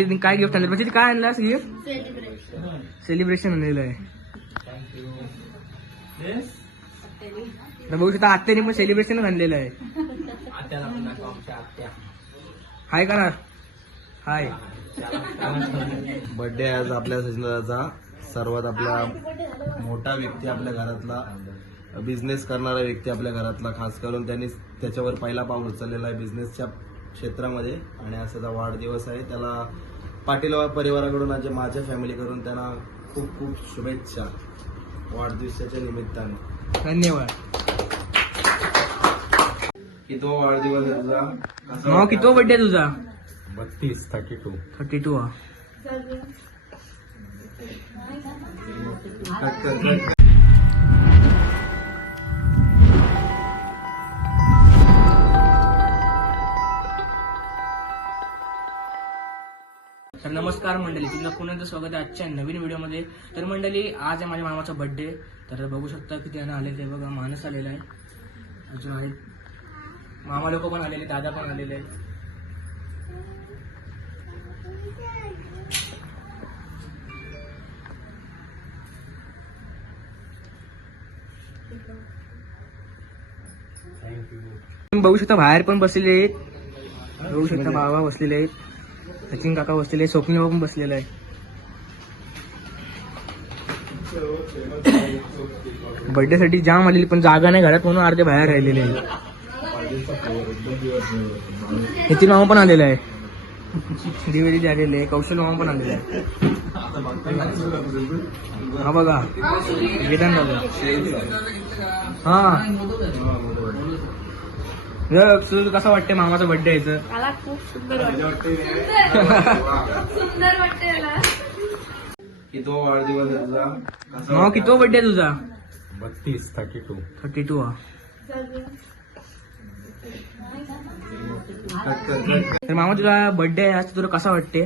काय गिफ्ट आणलं म्हणजे काय आणलास गिफ्ट? सेलिब्रेशन आणलेलं आहे. बघू शकता आत्याने पण सेलिब्रेशन आणलेलं आहे. हाय करा हाय. बर्थडे आज आपल्या सचिनदादाचा सर्वात आपला मोठा व्यक्ती आपल्या घरातला, बिझनेस करणारा व्यक्ती आपल्या घरातला, खास करून त्यांनी त्याच्यावर पहिला पाऊल उचललेला आहे बिझनेसच्या क्षेत्रामध्ये. आणि आज त्याचा वाढदिवस आहे. त्याला पाटील परिवाराकडून आणि माझ्या फॅमिलीकडून त्यांना खूप खूप शुभेच्छा वाढदिवसाच्या निमित्ताने. धन्यवाद. किती वाढदिवस आहे तुझा? मग किती बर्थडे तुझा? 32 हा. तर नमस्कार मंडळी, तुमचं पुन्हा एकदा स्वागत आहे आजच्या नवीन व्हिडिओमध्ये. तर मंडळी, आज आहे माझ्या मामाचा बर्थडे. तर बघू शकता किती जण आले ते बघा. मानस आलेला आहे, अजून आहेत मामा लोक पण आलेले, दादा पण आलेले आहेत. बघू शकता बाहेर पण बसलेले आहेत. बघू शकता बाबा बसलेले आहेत, सचिन काका बसलेले आहेत, स्वप्नील बाबा पण बसलेला आहे. बर्थडे साठी जाम आलेली पण जागा नाही घरात म्हणून अर्धे बाहेर राहिलेले आहेत. नितीन मामा पण आलेला आहे, दिवेली आलेले आहे, कौशल मामा पण आलेला आहे. हा बघा वेदांत दादा. हा तुझं कसं वाटतंय मामाचा बर्थडे यायचं? मला खूप सुंदर वाटते. सुंदर वाटते मला. किती वाढदिवस आहे तुझा? मग किती बर्थडे तुझा? 32 हा. तर मामा तुझा बर्थडे आहे आज, तुला कसा वाटते?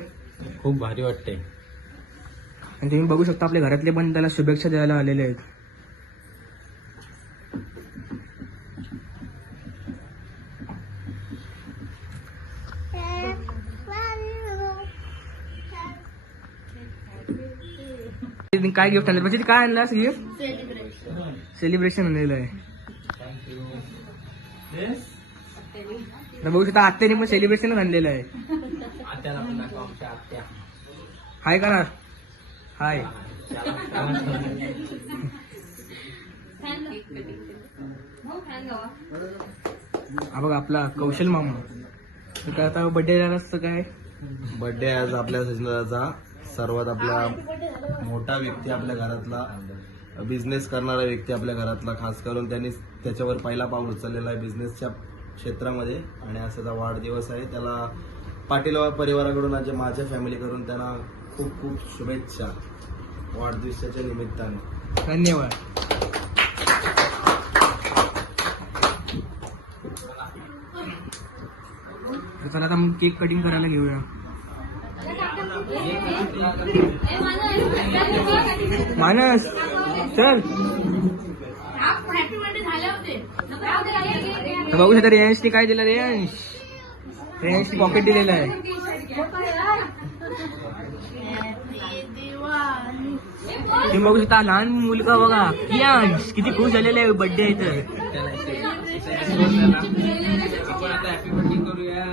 खूप भारी वाटते. आणि तुम्ही बघू शकता आपल्या घरातले पण त्याला शुभेच्छा द्यायला आलेले आहेत. काय गिफ्ट आणलं म्हणजे काय आणलास गिफ्ट? सेलिब्रेशन आणलेलं आहे. बघू शकता आत्याने पण सेलिब्रेशन आणलेलं आहे. हाय करा हाय. हा बघा आपला कौशल मामा. काय आता बर्थडे झाला असतं काय? बर्थडे आज आपल्या सचिनदादाचा सर्वात आपला मोठा व्यक्ती आपल्या घरातला, बिझनेस करणारा व्यक्ती आपल्या घरातला, खास करून त्यांनी त्याच्यावर पहिला पाऊल उचललेला आहे बिझनेसच्या क्षेत्रामध्ये. आणि आज त्याचा वाढदिवस आहे. त्याला पाटील परिवाराकडून आणि माझ्या फॅमिलीकडून त्यांना खूप खूप शुभेच्छा वाढदिवसाच्या निमित्ताने. धन्यवाद. चला आता मग केक कटिंग करायला घेऊया. मानस चल. बघू शकता रेयांशने काय दिलं. रेयांशने पॉकेट दिलेलं आहे. तुम्ही बघू शकता लहान मुलगा बघा कियांश किती खुश झालेला आहे बर्थडे आहे तर. आपण आता हॅपी बर्थडे करूया.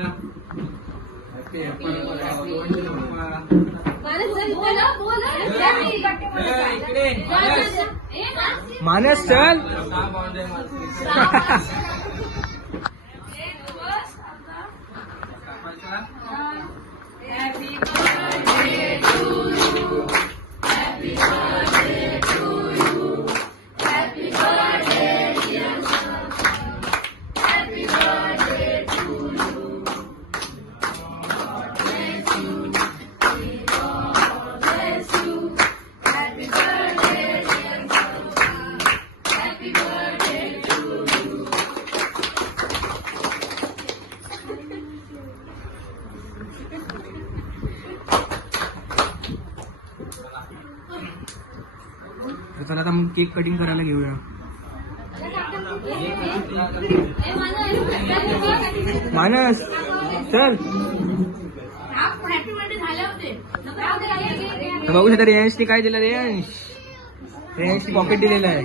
मानस चल. चला आता मग केक कटिंग करायला घेऊया. मानस चल. हॅपी बर्थडे झालं. तर बघू शकता रेयांशने काय दिलं रेयांशने पॉकेट दिलेलं आहे.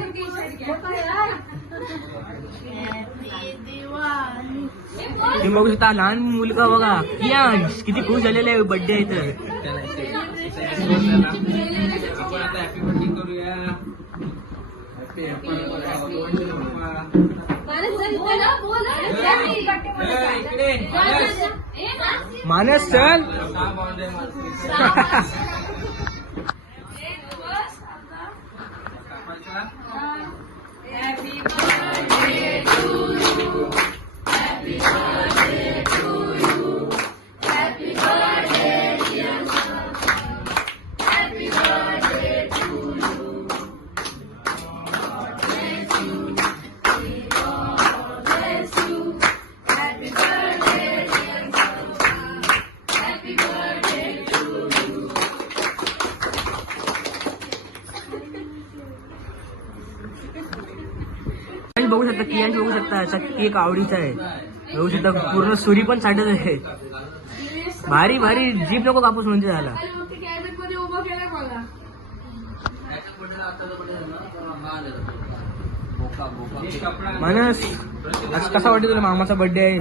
तुम्ही बघू शकता लहान मुलगा बघा कियांश किती खुश झालेला आहे बर्थडे आहे तर. आपण आता हॅपी बर्थडे करूया. मानस चल. बघू शकता कियांश बघू शकता याचा केक आवडीचा आहे. बघू शकता पूर्ण सुरी पण साठत आहे. भारी भारी जीप नको कापूस म्हणजे झाला. मानस आज कसा वाटतो तुला मामाचा बर्थडे आहे.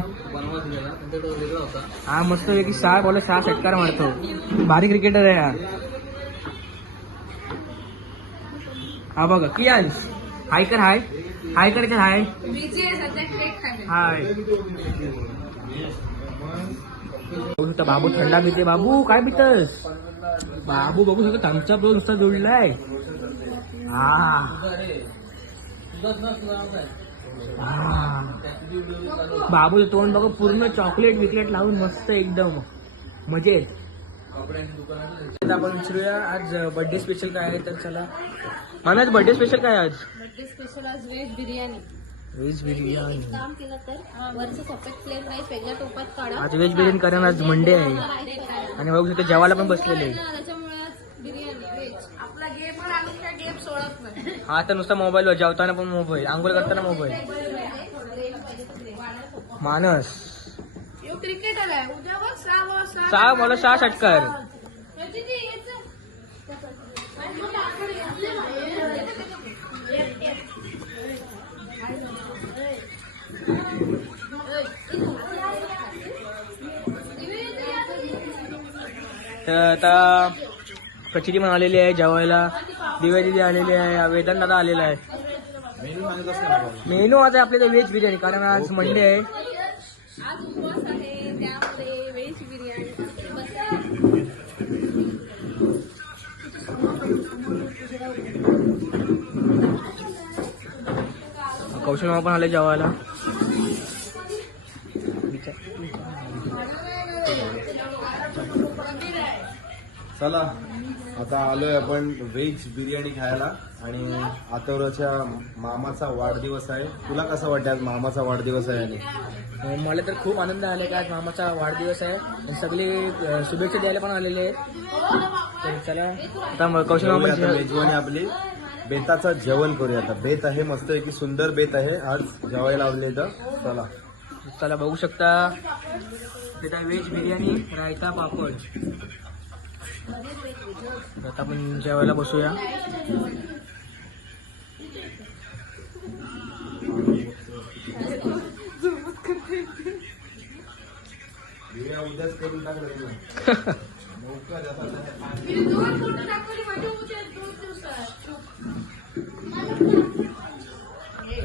हा मस्त पैकी 6 बॉल 6 षटकार मारतो. भारी क्रिकेटर आहे हा. हा बघा कियांश हाय कर हाय हाय कर हाय हाय. बघू शकता बाबू थंडा पिते. बाबू काय पितस बाबू. बघू शकता थम्सअप नुसता जोडलाय. बाबू तोंड बघा पूर्ण चॉकलेट विकलेट लावून मस्त एकदम मजेत. आपण विचारूया आज बर्थडे स्पेशल काय आहे. तर चला मानस बर्थडे स्पेशल काय आज. बर्थडे स्पेशल आज व्हेज बिर्याणी. व्हेज बिर्याणी काम केलं तर वरचं सफेद फ्लेम राईस वेगळ्या टोपात काढा. आज व्हेज बिर्याणी कारण आज मंडे आहे आणि बघू शकता जेवायला पण बसलेले आहे. त्याच्यामुळे आज बिर्याणी व्हेज. आपला गेम पण आम्ही काय गेम सोडत नाही. हा तर नुसता मोबाईल जेवताना पण मोबाईल आंघोळ करताना मोबाईल. मानस क्रिकेटर आहे. उद्या बघ 6 बॉल 6 षटकार. तर आता कचेरी पण आलेली आहे जेवायला. दिव्या दिदी आलेली आहे. वेदांत दादा आलेला आहे. मेनू आज आपल्या व्हेज बिर्याणी कारण आज मंडे आहे. आज उपवास आहे त्यामुळे व्हेज बिर्याणी. कौशल मामा पण आले जेवायला. चला आता आलोय आपण व्हेज बिर्याणी खायला. आणि आतवराच्या मामाचा वाढदिवस आहे. तुला कसं वाटतं आज मामाचा वाढदिवस आहे. आणि मला तर खूप आनंद आला की आज मामाचा वाढदिवस आहे आणि सगळे शुभेच्छा द्यायला पण आलेले आहेत. तर चला आता कौशल मामा आता मेजवानी आपली बेताचं जेवण करूया. आता बेत आहे मस्त की सुंदर बेत आहे आज जेवायला लावले. तर चला चला बघू शकता व्हेज बिर्याणी रायता पापड. आता आपण जेवायला बसूया. उद्याच करून टाकलं.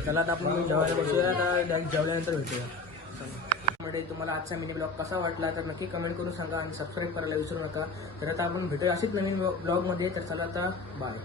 चला आता आपण जेवायला बसूया. आता जेवल्यानंतर भेटूया. तुम्हाला आजचा मिनी ब्लॉग कसा वाटला तर नक्की कमेंट करून सांगा आणि सबस्क्राईब करायला विसरू नका. तर आता आपण भेटूया अशीच नवीन ब्लॉगमध्ये. तर चला आता बाय.